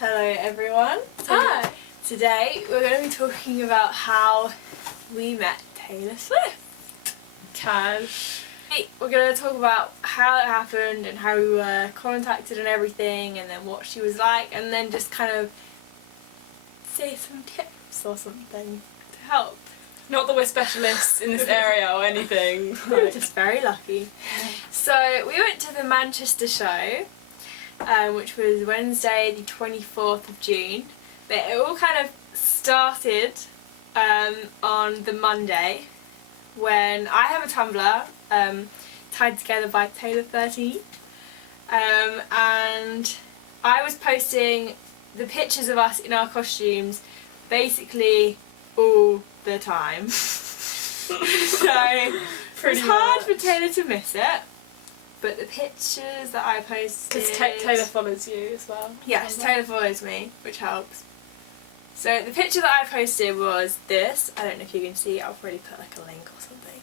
Hello everyone. Hi. Today we're going to be talking about how we met Taylor Swift. We're going to talk about how it happened and how we were contacted and everything, and then what she was like, and then just kind of say some tips or something to help. Not that we're specialists in this area or anything. We're just very lucky. So we went to the Manchester show, which was Wednesday the 24th of June. But it all kind of started on the Monday when I have a Tumblr tied together by Taylor 13, and I was posting the pictures of us in our costumes basically all the time. So it's hard for Taylor to miss it. But the pictures that I posted... Because Taylor follows you as well. Yes, Taylor follows me, which helps. So the picture that I posted was this. I don't know if you can see, I'll probably put like a link or something.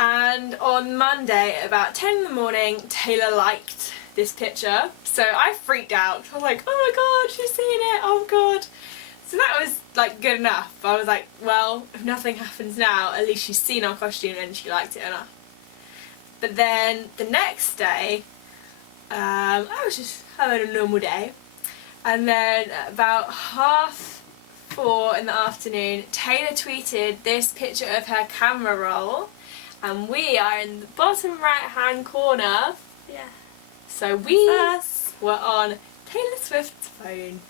And on Monday at about 10 in the morning, Taylor liked this picture. So I freaked out. I was like, oh my god, she's seen it, oh god. So that was like good enough. I was like, well, if nothing happens now, at least she's seen our costume and she liked it enough. But then the next day, I was just having a normal day, and then about 4:30 in the afternoon, Taylor tweeted this picture of her camera roll, and we are in the bottom right hand corner. Yeah. So we were on Taylor Swift's phone.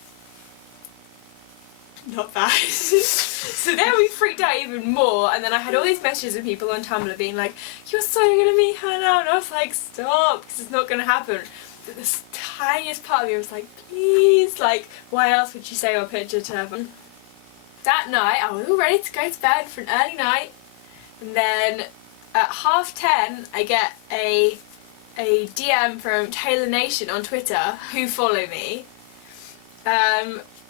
Not bad. So then we freaked out even more, and then I had all these messages of people on Tumblr being like, you're so gonna meet her now, and I was like, stop, because it's not gonna happen. But this tiniest part of me was like, please, like, why else would you say our picture to her? That night I was all ready to go to bed for an early night, and then at 10:30 I get a DM from Taylor Nation on Twitter, who follow me,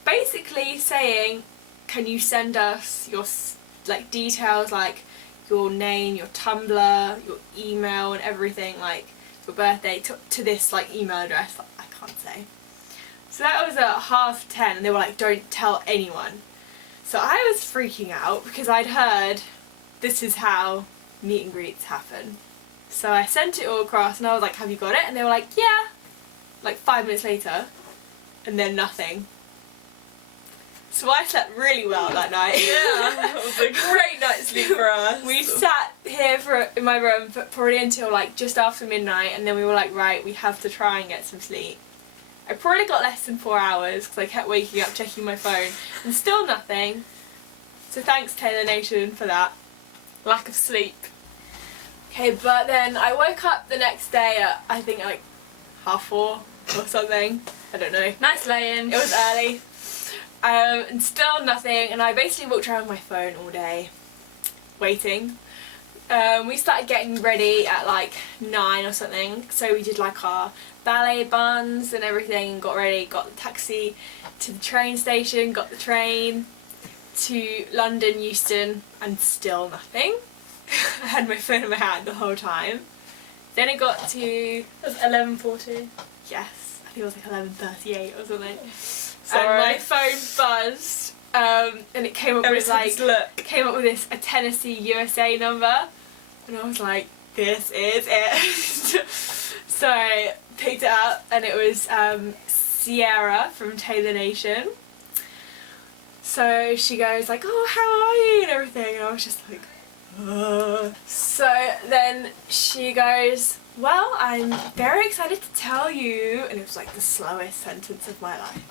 basically saying, can you send us your like details, like your name, your Tumblr, your email and everything, like your birthday, to this like email address that I can't say. So that was at 10:30, and they were like, don't tell anyone. So I was freaking out because I'd heard this is how meet and greets happen. So I sent it all across and I was like, have you got it? And they were like, yeah. Like 5 minutes later, and then nothing. So I slept really well that night. Yeah, it was a great night's sleep for us. We sat here in my room probably until like just after midnight, and then we were like, right, we have to try and get some sleep. I probably got less than 4 hours because I kept waking up checking my phone and still nothing. So thanks Taylor Nation for that. Lack of sleep. Okay, but then I woke up the next day at I think like 4:30 or something. I don't know. Nice lay-in. It was early. And still nothing, and I basically walked around with my phone all day, waiting. We started getting ready at like 9 or something, so we did like our ballet buns and everything, and got ready, got the taxi to the train station, got the train to London Euston, and still nothing. I had my phone in my hand the whole time. Then it got to... It was 11:40. Yes, I think it was like 11:38 or something. Sorry. And my phone buzzed, and it came up with like this a Tennessee USA number, and I was like, this is it. So I picked it up, and it was Sierra from Taylor Nation. So she goes like, oh, how are you and everything, and I was just like, So then she goes, well, I'm very excited to tell you, and it was like the slowest sentence of my life.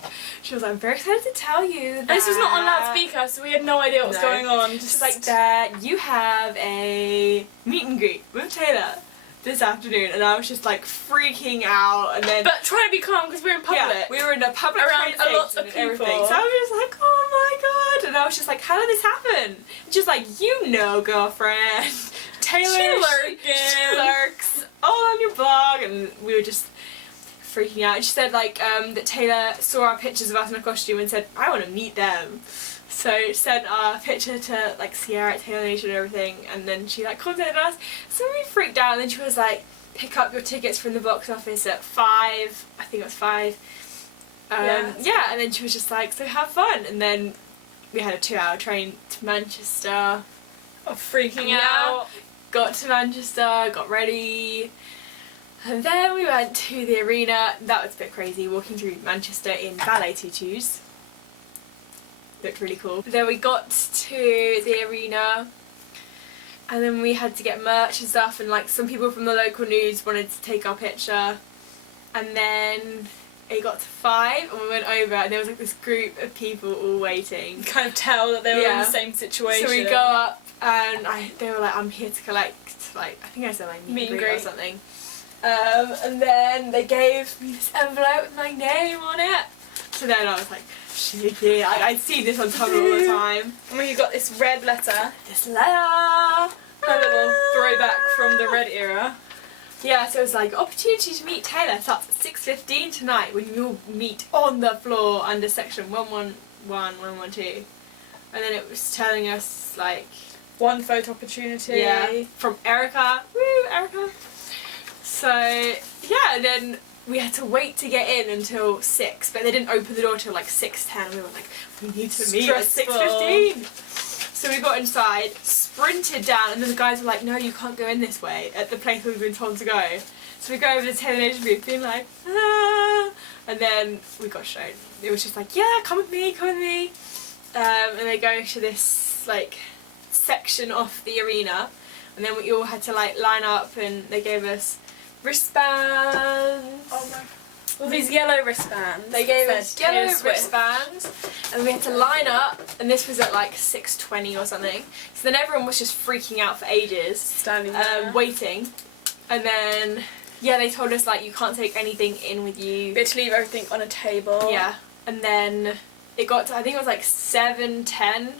She was like, I'm very excited to tell you that... And this was not on loudspeaker, so we had no idea what was going on. Just like that, you have a meet and greet with Taylor this afternoon, and I was just like freaking out, and then... But trying to be calm because we're in public. Yeah, we were in a public around train a lot station of and everything. people. So I was just like, oh my god, and I was just like, how did this happen? Just like, you know, girlfriend, Taylor, she lurks all on your blog, and we were just freaking out. And she said like that Taylor saw our pictures of us in a costume and said, I want to meet them. So sent our picture to like Sierra at Taylor Nation and everything, and then she like contacted us. So we freaked out, and then she was like, pick up your tickets from the box office at 5, I think it was 5, Yeah, and then she was just like, so have fun. And then we had a 2-hour train to Manchester. Freaking out. Got to Manchester, got ready, and then we went to the arena. That was a bit crazy, walking through Manchester in ballet tutus. Looked really cool. Then we got to the arena, and then we had to get merch and stuff, and like some people from the local news wanted to take our picture. And then it got to 5 and we went over and there was like this group of people all waiting. You kind of tell that they were in the same situation. So we go up and they were like, I'm here to collect, like, I think I said like meet and greet or something. And then they gave me this envelope with my name on it. So then I was like, shaky. I'd see this on Tumblr all the time. And when you got this red letter. This letter. A little throwback from the red era. Yeah, so it was like, opportunity to meet Taylor starts at 6:15 tonight when you'll meet on the floor under section 111, 112. And then it was telling us like... one photo opportunity. Yeah, from Erica. Woo, Erica. So, yeah, and then we had to wait to get in until 6, but they didn't open the door till like 6:10. We were like, we need to meet at 6:15. So we got inside, sprinted down, and then the guys were like, no, you can't go in this way, at the place we've been told to go. So we go over to the Taylor Nation booth, being like, ah, and then we got shown. It was just like, yeah, come with me, come with me. And they go to this, like, section off the arena, and then we all had to, like, line up, and they gave us wristbands. Oh my. All these yellow wristbands. They gave us yellow wristbands, and we had to line up, and this was at like 6:20 or something. So then everyone was just freaking out for ages, standing there, waiting. And then, yeah, they told us like you can't take anything in with you. You had to leave everything on a table. Yeah, and then it got to, I think it was like 7:10,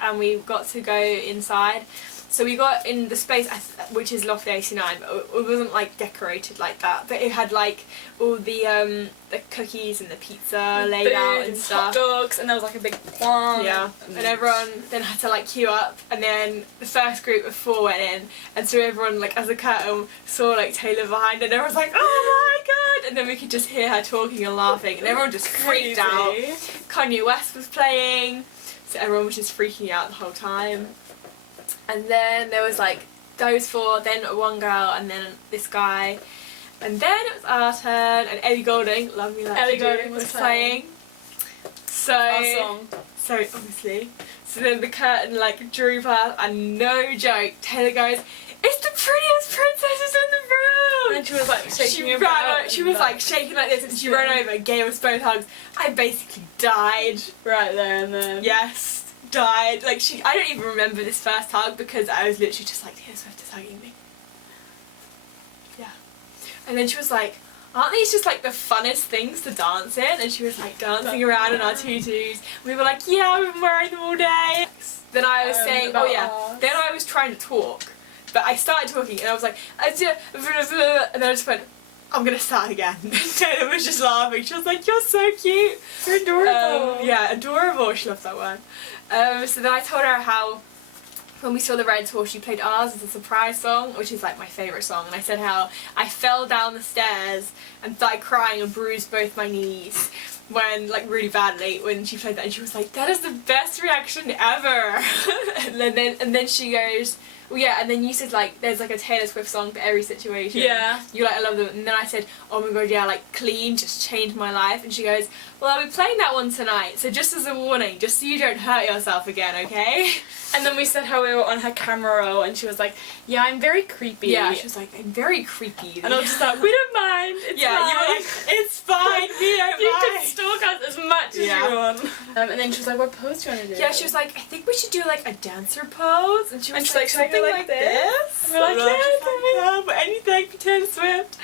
and we got to go inside. So we got in the space, which is Loft 89, but it wasn't like decorated like that. But it had like all the cookies and the pizza laid out and stuff. Hot dogs, and there was like a big plant. Yeah, and everyone then had to like queue up, and then the first group of 4 went in, and so everyone like as a curtain saw like Taylor behind, and everyone was like, oh my god! And then we could just hear her talking and laughing, and everyone just freaked out. Kanye West was playing, so everyone was just freaking out the whole time. And then there was like those 4, then one girl, and then this guy, and then it was our turn, and Ellie Goulding, Love Me Like Ellie You Do, Goulding was playing. So, our song. So obviously, so then the curtain like drew past, and no joke, Taylor goes, "It's the prettiest princesses in the room!" And she was like shaking her butt. She was like shaking like this, and she ran over and gave us both hugs. I basically died. Right there and then. Yes. Died. Like I don't even remember this first hug because I was literally just like, Taylor Swift is hugging me. Yeah. And then she was like, aren't these just like the funnest things to dance in? And she was like dancing around in our tutus. We were like, yeah, we've been wearing them all day. Then I was saying, oh yeah, then I was trying to talk. But I started talking and I was like, and then I just went, I'm gonna start again. And Taylor was just laughing. She was like, you're so cute. You're adorable. Yeah, adorable. She loves that word. So then I told her how when we saw the Red Tour, she played ours as a surprise song, which is like my favourite song. And I said how I fell down the stairs and started crying and bruised both my knees when, like, really badly when she played that. And she was like, that is the best reaction ever. and then she goes, well, yeah, and then you said, like, there's, like, a Taylor Swift song for every situation. Yeah. You're like, I love them. And then I said, oh my god, yeah, like, Clean just changed my life. And she goes, well, I'll be playing that one tonight, so just as a warning, just so you don't hurt yourself again, okay? And then we said how we were on her camera roll, and she was like, yeah, I'm very creepy. Yeah, she was like, I'm very creepy. And I was just like, we don't mind, it's yeah, fine. you were like, it's fine, we don't You mind. can stalk us as much as you want. And then she was like, what pose do you want to do? Yeah, she was like, I think we should do, like, a dancer pose. And she was like, should I go something like this? And we're like, yeah, but anything for Taylor Swift.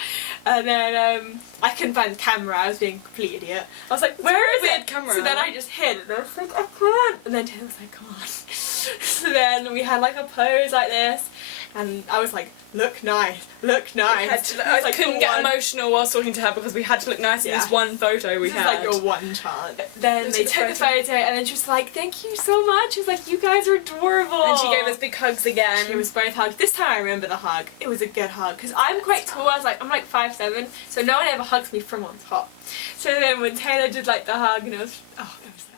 And then I couldn't find the camera. I was being a complete idiot. I was like, where is it? Camera. So then I just hid, and I was like, I can't. And then Taylor was like, come on. So then we had like a pose like this, and I was like, look nice, look nice. I couldn't get emotional whilst talking to her because we had to look nice in this one photo we had. This is like your one chance. Then they took the photo and then she was like, thank you so much. She was like, you guys are adorable. And she gave us big hugs again. She was both hugged. This time I remember the hug. It was a good hug because I'm quite tall. I'm like 5'7", so no one ever hugs me from on top. So then when Taylor did like the hug, and it was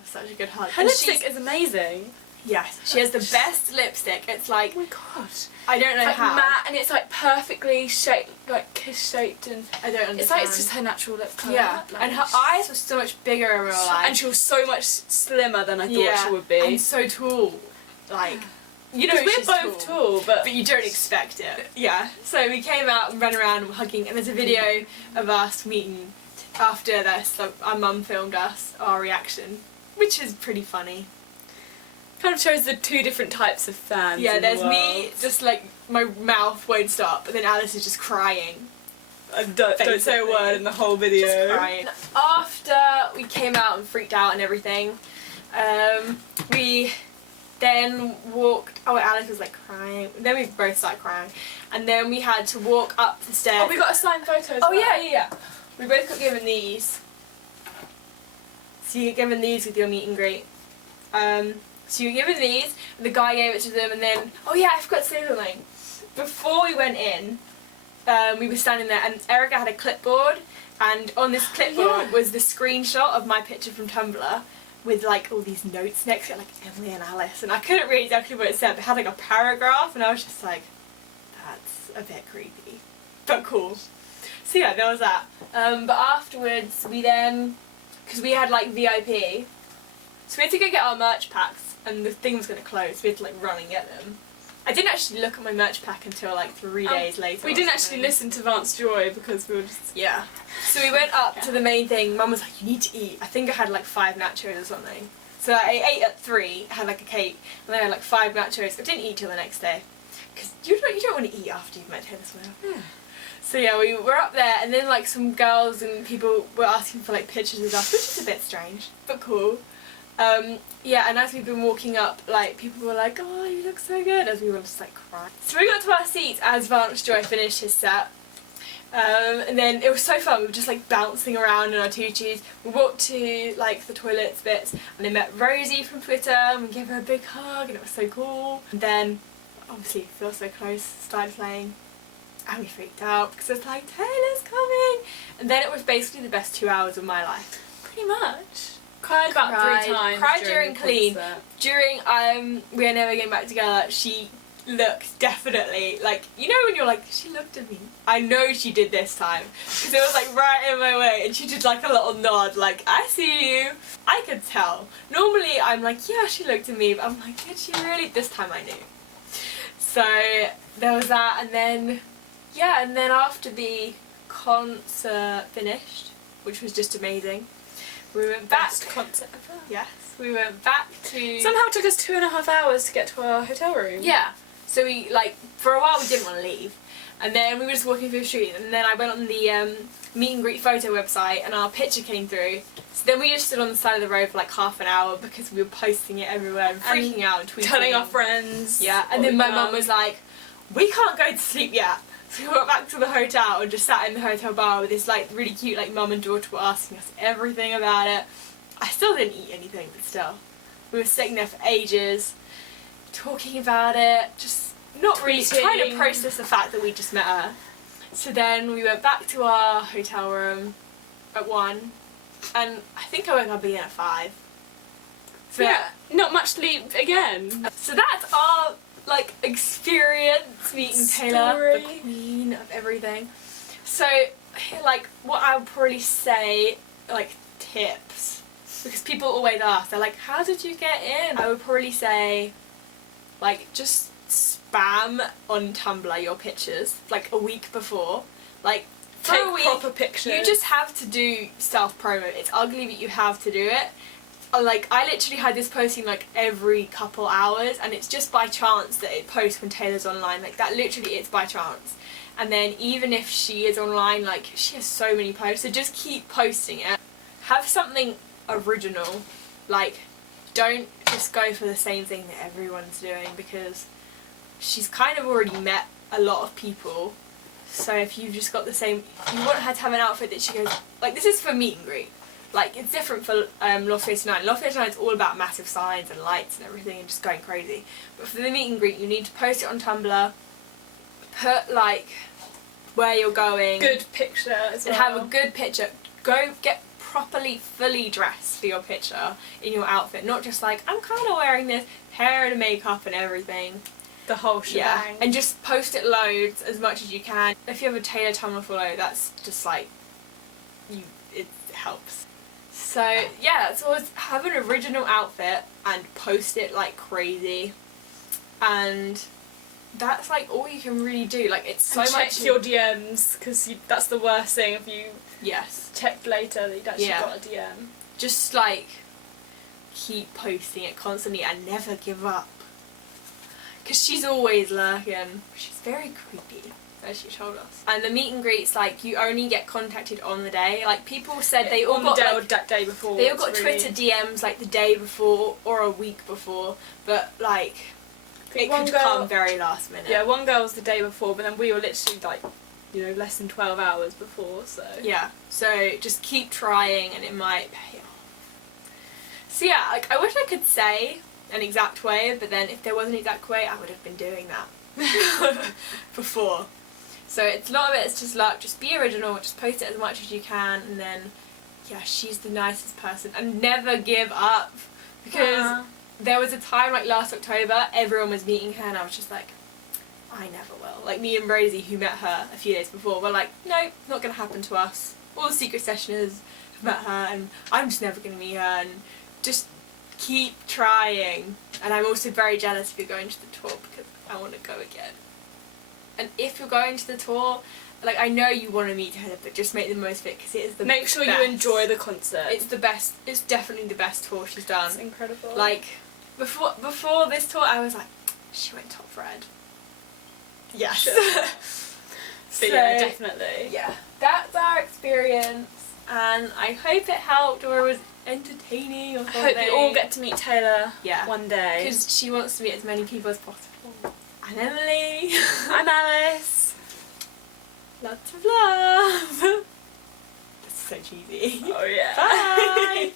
such a good hug. Her lipstick is amazing. Yes, she has the best lipstick. It's like, oh my god, I don't know like how. matte, and it's like perfectly shaped, like kiss shaped, and I don't understand. It's like it's just her natural lip colour. Yeah, like, and her eyes were so much bigger in real life. and she was so much slimmer than I thought she would be. And so tall, like. You know, we're both tall, but you don't expect it. Yeah. So we came out and ran around and hugging, and there's a video of us meeting after this. Like, our mum filmed us, our reaction, which is pretty funny. Kind of shows the two different types of fans. Yeah, in there's the world. me, just like my mouth won't stop, and then Alice is just crying. Don't say a word in the whole video. Just crying. After we came out and freaked out and everything, we then walked. Oh, Alice was like crying. Then we both started crying, and then we had to walk up the stairs. Oh, we got a signed photo. Oh yeah. We both got given these. So you get given these with your meet and greet. So you were given these, and the guy gave it to them, and then, oh yeah, I forgot to say something. Before we went in, we were standing there, and Erica had a clipboard, and on this clipboard was the screenshot of my picture from Tumblr with like all these notes next to it, like Emily and Alice, and I couldn't read exactly what it said, but it had like a paragraph, and I was just like, that's a bit creepy, but cool. So yeah, there was that. But afterwards, we then, because we had like VIP, so we had to go get our merch packs, and the thing was going to close, so we had to like run and get them. I didn't actually look at my merch pack until like 3 days later. We didn't actually listen to Vance Joy because we were just... Yeah. So we went up to the main thing. Mum was like, you need to eat. I think I had like 5 nachos or something. So I ate at 3, had like a cake, and then I had like 5 nachos. I didn't eat till the next day. Because you don't want to eat after you've met Taylor Swift. Yeah. So yeah, we were up there, and then like some girls and people were asking for like pictures of us, which is a bit strange, but cool. Yeah, and as we've been walking up, like, people were like, oh, you look so good, as we were just like crying. So we got to our seats as Vance Joy finished his set. And then it was so fun, we were just like bouncing around in our tutus. We walked to like the toilets bits, and I met Rosie from Twitter, and we gave her a big hug, and it was so cool. And then, obviously, Feel So Close started playing, and we freaked out because it was like, Taylor's coming! And then it was basically the best 2 hours of my life. Pretty much. Cried about 3 times. Cried during Clean. During We Are Never Getting Back Together, she looked definitely, like, you know when you're like, she looked at me. I know she did this time. Because it was like right in my way, and she did like a little nod, like, I see you. I could tell. Normally I'm like, yeah, she looked at me, but I'm like, did she really? This time I knew. So there was that, and then, yeah, and then after the concert finished, which was just amazing, we went back. Best concert ever. Yes, we went back to... Somehow it took us 2.5 hours to get to our hotel room. Yeah. So we, like, for a while we didn't want to leave. And then we were just walking through the street, and then I went on the meet and greet photo website, and our picture came through. So then we just stood on the side of the road for like half an hour because we were posting it everywhere and freaking out and tweeting. Telling our friends. Yeah, and then my mum was like, we can't go to sleep yet. So we went back to the hotel and just sat in the hotel bar with this like really cute like mum and daughter were asking us everything about it. I still didn't eat anything, but still. We were sitting there for ages, talking about it, just not really trying to process the fact that we just met her. So then we went back to our hotel room at 1, and I think I woke up again at 5. But yeah, not much sleep again. So that's our like experience meeting Taylor, the queen of everything. So like what I would probably say, like tips, because people always ask, they're like, how did you get in? I would probably say like just spam on Tumblr your pictures like a week before, like for take a week, proper pictures. You just have to do self promo. It's ugly, but you have to do it. Like, I literally had this posting like every couple hours, and it's just by chance that it posts when Taylor's online. Like, that literally it's by chance. And then even if she is online, like, she has so many posts, so just keep posting it. Have something original. Like, don't just go for the same thing that everyone's doing, because she's kind of already met a lot of people. So if you've just got the same, you want her to have an outfit that she goes, like, this is for meet and greet. Like, it's different for Loft 89. Loft 89 is all about massive signs and lights and everything and just going crazy. But for the meet and greet, you need to post it on Tumblr, put, like, where you're going. Good picture as well. And have a good picture. Go get properly, fully dressed for your picture in your outfit. Not just like, I'm kind of wearing this, hair and makeup and everything. The whole shebang. Yeah, and just post it loads as much as you can. If you have a Taylor Tumblr follow, that's just like, it helps. So yeah, so always have an original outfit and post it like crazy, and that's like all you can really do. Like, it's so and much. check your DMs, because that's the worst thing if you checked later that you'd actually got a DM. Just like keep posting it constantly and never give up. Because she's always lurking. She's very creepy, as she told us. And the meet and greets, like, you only get contacted on the day. Like, people said they all got, like, that day before. They all got Twitter DMs, like, the day before or a week before. But, like, it could come very last minute. Yeah, one girl was the day before, but then we were literally, like, you know, less than 12 hours before, so... Yeah, so just keep trying and it might pay off. So, yeah, like, I wish I could say an exact way, but then if there was an exact way, I would have been doing that before. So it's a lot of it, it's just luck. Just be original, just post it as much as you can, and then yeah, she's the nicest person. And never give up, because there was a time like last October, everyone was meeting her and I was just like, I never will. Like, me and Rosie, who met her a few days before, were like, no, not going to happen to us. All the secret sessioners have met her and I'm just never going to meet her, and just keep trying. And I'm also very jealous if you're going to the tour, because I want to go again. And if you're going to the tour, like, I know you want to meet her, but just make the most of it, because it is the Make sure best. you enjoy the concert. It's the best. It's definitely the best tour she's done. It's incredible. Like, before this tour, I was like, she went top red. Yes. But yeah, definitely. Yeah, that's our experience, and I hope it helped or was entertaining or something. I hope you all get to meet Taylor one day. Because she wants to meet as many people as possible. I'm Emily. I'm Alice. Lots of love. That's so cheesy. Oh yeah. Bye.